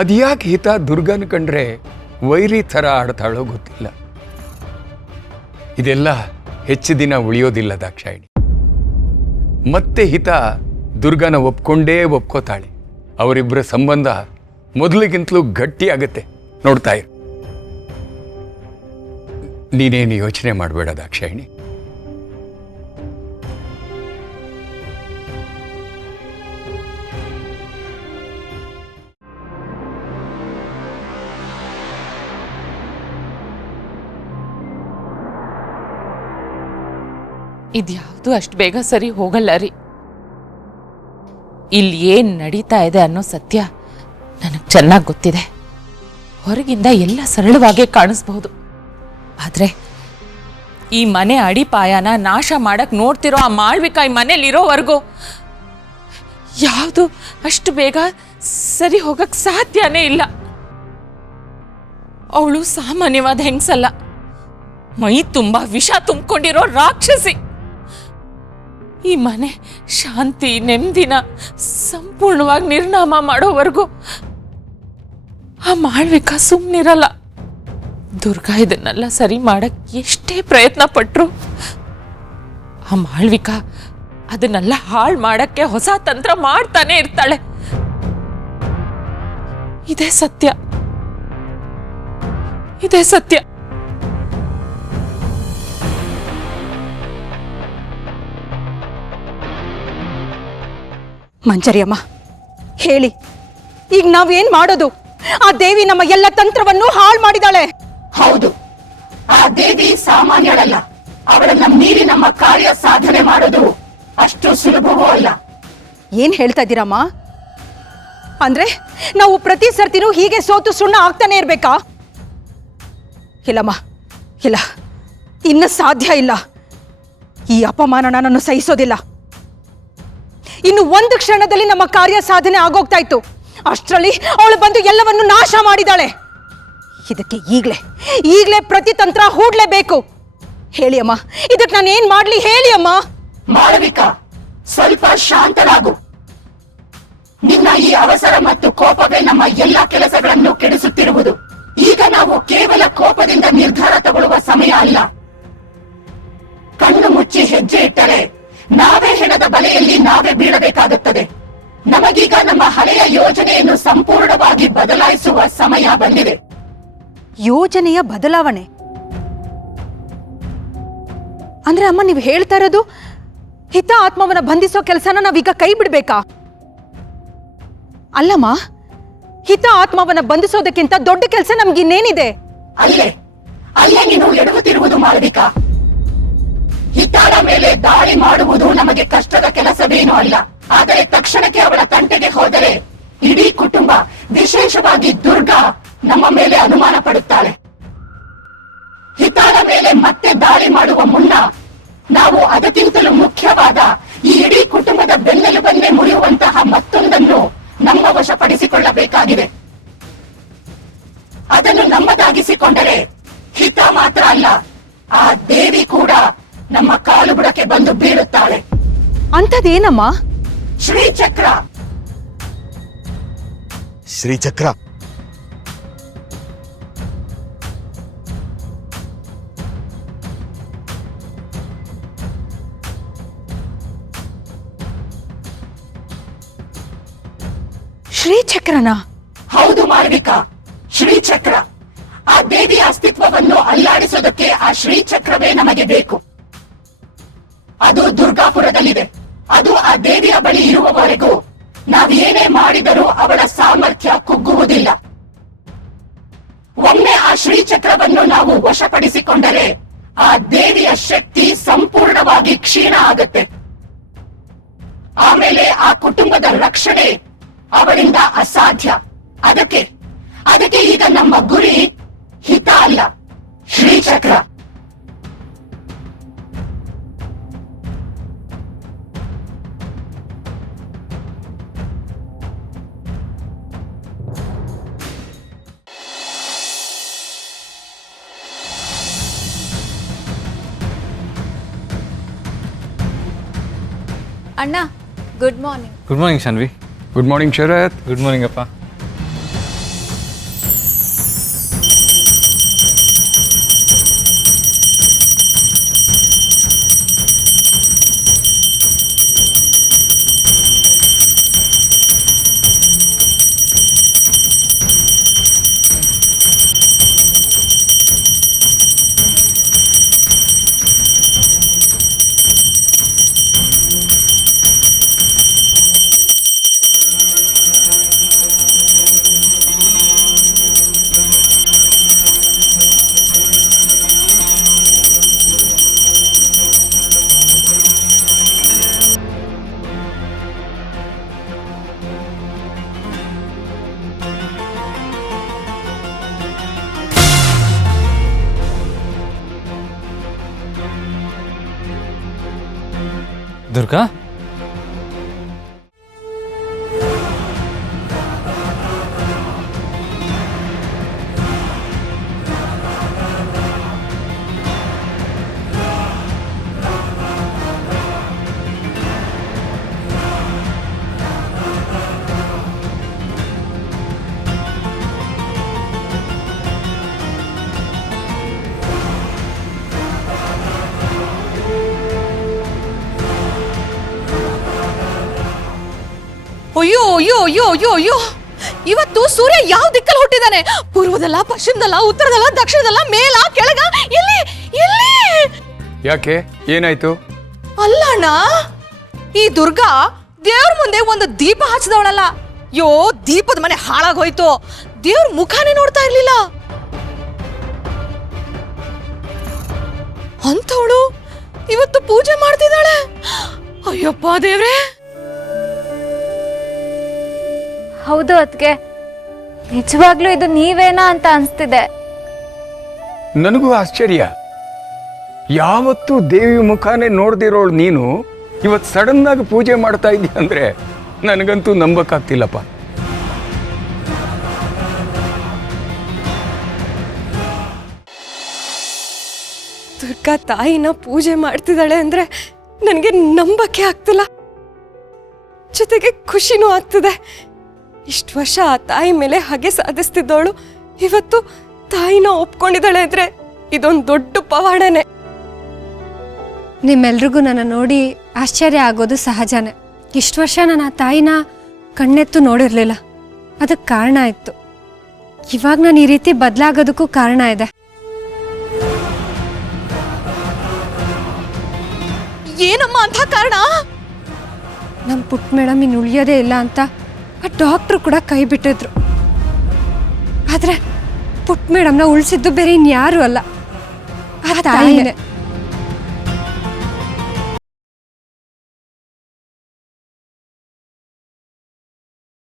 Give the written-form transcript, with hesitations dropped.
ಅದ್ಯಾಕೆ ಹಿತ ದುರ್ಗನ ಕಂಡ್ರೆ ವೈರಿ ಥರ ಆಡ್ತಾಳೋ ಗೊತ್ತಿಲ್ಲ. ಇದೆಲ್ಲ ಹೆಚ್ಚು ದಿನ ಉಳಿಯೋದಿಲ್ಲ ದಾಕ್ಷಾಯಿಣಿ. ಮತ್ತೆ ಹಿತ ದುರ್ಗನ ಒಪ್ಕೋತಾಳೆ. ಅವರಿಬ್ಬರ ಸಂಬಂಧ ಮೊದಲಿಗಿಂತಲೂ ಗಟ್ಟಿಯಾಗತ್ತೆ. ನೋಡ್ತಾ ಇರು. ನೀನೇನು ಯೋಚನೆ ಮಾಡಬೇಡ ದಾಕ್ಷಾಯಿಣಿ. ಇದ್ಯಾವುದು ಅಷ್ಟು ಬೇಗ ಸರಿ ಹೋಗಲ್ಲ ರೀ. ಇಲ್ಲಿ ಏನ್ ನಡೀತಾ ಇದೆ ಅನ್ನೋ ಸತ್ಯ ನನಗೆ ಚೆನ್ನಾಗಿ ಗೊತ್ತಿದೆ. ಹೊರಗಿಂದ ಎಲ್ಲ ಸರಳವಾಗೇ ಕಾಣಿಸ್ಬಹುದು. ಆದ್ರೆ ಈ ಮನೆ ಅಡಿಪಾಯನ ನಾಶ ಮಾಡಕ್ ನೋಡ್ತಿರೋ ಆ ಮಾಳ್ವಿಕಾ ಈ ಮನೇಲಿರೋವರೆಗೂ ಯಾವುದು ಅಷ್ಟು ಬೇಗ ಸರಿ ಹೋಗಕ್ ಸಾಧ್ಯನೇ ಇಲ್ಲ. ಅವಳು ಸಾಮಾನ್ಯವಾದ ಹೆಂಗಸಲ್ಲ, ಮೈ ತುಂಬಾ ವಿಷ ತುಂಬಿಕೊಂಡಿರೋ ರಾಕ್ಷಸಿ. ಈ ಮನೆ ಶಾಂತಿ ನೆಮ್ಮದಿನ ಸಂಪೂರ್ಣವಾಗಿ ನಿರ್ನಾಮ ಮಾಡೋವರೆಗೂ ಆ ಮಾಳ್ವಿಕಾ ಸುಮ್ಮನಿರಲ್ಲ. ದುರ್ಗಾ ಇದನ್ನೆಲ್ಲ ಸರಿ ಮಾಡಕ್ ಎಷ್ಟೇ ಪ್ರಯತ್ನ ಪಟ್ರು ಆ ಮಾಳ್ವಿಕಾ ಅದನ್ನೆಲ್ಲ ಹಾಳು ಮಾಡಕ್ಕೆ ಹೊಸ ತಂತ್ರ ಮಾಡ್ತಾನೆ ಇರ್ತಾಳೆ. ಇದೇ ಸತ್ಯ, ಇದೇ ಸತ್ಯ. ಮಂಜರಿಯಮ್ಮ ಹೇಳಿ, ಈಗ ನಾವೇನ್ ಮಾಡೋದು? ಆ ದೇವಿ ನಮ್ಮ ಎಲ್ಲ ತಂತ್ರವನ್ನು ಹಾಳು ಮಾಡಿದಾಳೆ. ಹೌದು, ಆ ದೇವಿ ಸಾಮಾನ್ಯಳಲ್ಲ. ಅವಳನ್ನ ಮೀರಿ ನಮ್ಮ ಕಾರ್ಯ ಸಾಧನೆ ಮಾಡೋದು ಅಷ್ಟು ಸುಲಭವೂ ಅಲ್ಲ. ಏನ್ ಹೇಳ್ತಾ ಇದ್ದೀರಮ್ಮ? ಅಂದ್ರೆ ನಾವು ಪ್ರತಿ ಸರ್ತಿನೂ ಹೀಗೆ ಸೋತು ಸುಣ್ಣ ಆಗ್ತಾನೆ ಇರ್ಬೇಕಾ? ಇಲ್ಲಮ್ಮ, ಇಲ್ಲ, ಇನ್ನು ಸಾಧ್ಯ ಇಲ್ಲ. ಈ ಅಪಮಾನನ ನಾನು ಸಹಿಸೋದಿಲ್ಲ. ಇನ್ನು ಒಂದು ಕ್ಷಣದಲ್ಲಿ ನಮ್ಮ ಕಾರ್ಯ ಸಾಧನೆ ಆಗೋಗ್ತಾ ಇತ್ತು. ಅಷ್ಟರಲ್ಲಿ ಅವಳು ಬಂದು ಎಲ್ಲವನ್ನು ನಾಶ ಮಾಡಿದಾಳೆ. ಇದಕ್ಕೆ ಈಗ್ಲೇ ಪ್ರತಿತಂತ್ರ ಹೂಡ್ಲೇಬೇಕು. ಹೇಳಿ ಅಮ್ಮ, ಇದಕ್ಕೆ ನಾನು ಏನ್ ಮಾಡ್ಲಿ? ಹೇಳಿ ಅಮ್ಮ. ಮಾಳವಿಕಾ, ಸ್ವಲ್ಪ ಶಾಂತರಾಗು. ನಿನ್ನ ಈ ಅವಸರ ಮತ್ತು ಕೋಪವೇ ನಮ್ಮ ಎಲ್ಲಾ ಕೆಲಸಗಳನ್ನು ಕೆಡಿಸುತ್ತಿರುವುದು. ಈಗ ನಾವು ಕೇವಲ ಕೋಪದಿಂದ ನಿರ್ಧಾರ ತಗೊಳ್ಳುವ ಸಮಯ ಅಲ್ಲ. ಕಣ್ಣು ಮುಚ್ಚಿ ಹೆಜ್ಜೆ ಇಟ್ಟರೆ ನಾವೇ ಹೆಣದ ಬಲೆಯಲ್ಲಿ ನಾವೇ ಬೀಳಬೇಕಾಗುತ್ತದೆ. ನಮಗೀಗ ನಮ್ಮ ಹಳೆಯ ಯೋಜನೆಯನ್ನು ಸಂಪೂರ್ಣವಾಗಿ ಬದಲಾಯಿಸುವ ಸಮಯ ಬಂದಿದೆ. ಯೋಜನೆಯ ಬದಲಾವಣೆ ಅಂದ್ರೆ ಅಮ್ಮ, ನೀವು ಹೇಳ್ತಾ ಇರೋದು ಹಿತ ಆತ್ಮವನ್ನ ಬಂಧಿಸೋ ಕೆಲಸನ ನಾವೀಗ ಕೈ ಬಿಡ್ಬೇಕಾ? ಅಲ್ಲಮ್ಮ, ಹಿತ ಆತ್ಮವನ್ನ ಬಂಧಿಸೋದಕ್ಕಿಂತ ದೊಡ್ಡ ಕೆಲಸ ನಮ್ಗಿನ್ನೇನಿದೆ? ಅಲ್ಲೇ ನೀನು ಎಡವುತ್ತಿರುವುದು ಮಾಳವಿಕಾ. ಹಿತಾಳ ಮೇಲೆ ದಾಳಿ ಮಾಡುವುದು ನಮಗೆ ಕಷ್ಟದ ಕೆಲಸವೇನೂ ಅಲ್ಲ. ಆದರೆ ತಕ್ಷಣಕ್ಕೆ ಅವಳ ತಂಟೆಗೆ ಹೋದರೆ ಇಡೀ ಕುಟುಂಬ, ವಿಶೇಷವಾಗಿ ದುರ್ಗಾ, ನಮ್ಮ ಮೇಲೆ ಅನುಮಾನ ಪಡುತ್ತಾಳೆ. ಹಿತಾಳ ಮೇಲೆ ಮತ್ತೆ ದಾಳಿ ಮಾಡುವ ಮುನ್ನ ನಾವು ಅದಕ್ಕಿಂತಲೂ ಮುಖ್ಯವಾದ ಈ ಇಡೀ ಕುಟುಂಬದ ಬೆನ್ನೆಲುಬನ್ನೇ ಮುರಿಯುವಂತಹ ಮತ್ತೊಂದನ್ನು ನಮ್ಮ ವಶಪಡಿಸಿಕೊಳ್ಳಬೇಕಾಗಿದೆ. ಅದನ್ನು ನಮ್ಮದಾಗಿಸಿಕೊಂಡರೆ ಹಿತ ಮಾತ್ರ ಅಲ್ಲ, ಆ ದೇವಿ ಕೂಡ ನಮ್ಮ ಕಾಲು ಬುಡಕ್ಕೆ ಬಂದು ಬೀಳುತ್ತಾಳೆ. ಅಂಥದ್ದೇನಮ್ಮ? ಶ್ರೀಚಕ್ರ. ಶ್ರೀಚಕ್ರ? ಶ್ರೀಚಕ್ರನ? ಹೌದು ಮಾಳವಿಕಾ, ಶ್ರೀಚಕ್ರ. ಆ ದೇವಿಯ ಅಸ್ತಿತ್ವವನ್ನು ಅಲ್ಲಾಡಿಸೋದಕ್ಕೆ ಆ ಶ್ರೀಚಕ್ರವೇ ನಮಗೆ ಬೇಕು. ಅದು ದುರ್ಗಾಪುರದಲ್ಲಿದೆ. ಅದು ಆ ದೇವಿಯ ಬಳಿ ಇರುವವರೆಗೂ ನಾವೇನೇ ಮಾಡಿದರೂ ಅವಳ ಸಾಮರ್ಥ್ಯ ಕುಗ್ಗುವುದಿಲ್ಲ. ಒಮ್ಮೆ ಆ ಶ್ರೀಚಕ್ರವನ್ನು ನಾವು ವಶಪಡಿಸಿಕೊಂಡರೆ ಆ ದೇವಿಯ ಶಕ್ತಿ ಸಂಪೂರ್ಣವಾಗಿ ಕ್ಷೀಣ ಆಗುತ್ತೆ. ಆಮೇಲೆ ಆ ಕುಟುಂಬದ ರಕ್ಷಣೆ ಅವಳಿಂದ ಅಸಾಧ್ಯ. ಅದಕ್ಕೆ ಈಗ ನಮ್ಮ ಗುರಿ ಹಿತ ಅಲ್ಲ, ಶ್ರೀಚಕ್ರ. ಅಣ್ಣ, good morning. Good morning Shanvi. Good morning Sharath. Good morning ಅಪ್ಪ. ದುರ್ಗಾ, ಅಯ್ಯೋ ಅಯ್ಯೋ ಅಯ್ಯೋ ಅಯ್ಯೋ ಅಯ್ಯೋ, ಇವತ್ತು ಸೂರ್ಯ ಯಾವ ದಿಕ್ಕಲ್ಲಿ ಹುಟ್ಟಿದಾನೆ? ಪೂರ್ವದಲ್ಲ, ಪಶ್ಚಿಮದಲ್ಲ, ಉತ್ತರದಲ್ಲ, ದಕ್ಷಿಣದಲ್ಲ, ಮೇಲ, ಕೆಳಗ, ಎಲ್ಲಿ ಎಲ್ಲಿ? ಯಾಕೆ, ಏನಾಯ್ತು? ಅಲ್ಲಣ್ಣ, ಈ ದುರ್ಗಾ ದೇವ್ರ ಮುಂದೆ ಒಂದು ದೀಪ ಹಚ್ಚಿದವಳಲ್ಲ. ಯೋ, ದೀಪದ ಮನೆ ಹಾಳಾಗೋಯ್ತು. ದೇವ್ರ ಮುಖಾನೇ ನೋಡ್ತಾ ಇರ್ಲಿಲ್ಲ. ಅಂಥವಳು ಇವತ್ತು ಪೂಜೆ ಮಾಡ್ತಿದ್ದಾಳೆ. ಅಯ್ಯಪ್ಪ ದೇವ್ರೇ! ಹೌದು ಅದ್ಕೆ, ನಿಜವಾಗ್ಲೂ ಇದು ನೀವೇನಾ ಅಂತ ಅನ್ಸ್ತಿದೆ. ನನಗೂ ಆಶ್ಚರ್ಯ. ಯಾವತ್ತೂ ದೇವಿ ಮುಖಾನೇ ನೋಡ್ದಿರೋಳು ನೀನು ಇವತ್ತು ಸಡನ್ ಆಗಿ ಪೂಜೆ ಮಾಡ್ತಾ ಇದ್ದೀಯ ಅಂದ್ರೆ ನನಗಂತೂ ನಂಬಕ್ಕಾಗ್ತಿಲ್ಲಪ್ಪ. ದುರ್ಗಾ ತಾಯಿನ ಪೂಜೆ ಮಾಡ್ತಿದ್ದಾಳೆ ಅಂದ್ರೆ ನನಗೆ ನಂಬಕ್ಕೆ ಆಗ್ತಿಲ್ಲ, ಜೊತೆಗೆ ಖುಷಿನೂ ಆಗ್ತಿದೆ. ಇಷ್ಟು ವರ್ಷ ಆ ತಾಯಿ ಮೇಲೆ ಹಾಗೆ ಸಾಧಿಸ್ತಿದ್ದವಳು ಇವತ್ತು ತಾಯಿನ ಒಪ್ಕೊಂಡಿದ್ದಾಳೆ ಅಂದ್ರೆ ಇದೊಂದು ದೊಡ್ಡ ಪವಾಡನೆ. ನಿಮ್ಮೆಲ್ರಿಗೂ ನನ್ನ ನೋಡಿ ಆಶ್ಚರ್ಯ ಆಗೋದು ಸಹಜನೇ. ಇಷ್ಟು ವರ್ಷ ನಾನು ಆ ತಾಯಿನ ಕಣ್ಣೆತ್ತು ನೋಡಿರ್ಲಿಲ್ಲ. ಅದಕ್ಕೆ ಕಾರಣ ಇತ್ತು. ಇವಾಗ ನಾನು ಈ ರೀತಿ ಬದಲಾಗೋದಕ್ಕೂ ಕಾರಣ ಇದೆ. ಏನಮ್ಮ ಅಂತ ಕಾರಣ? ನಮ್ಮ ಪುಟ್ಟ ಮೇಡಮ್ ಇನ್ನು ಉಳಿಯೋದೇ ಇಲ್ಲ ಅಂತ ಆ ಡಾಕ್ಟ್ರು ಕೂಡ ಕೈ ಬಿಟ್ಟಿದ್ರು. ಆದರೆ ಪುಟ್ಟ ಮೇಡಮ್ನ ಉಳಿಸಿದ್ದು ಬೇರೆ ಇನ್ಯಾರೂ ಅಲ್ಲ, ಆ ತಾಯಿನೇ.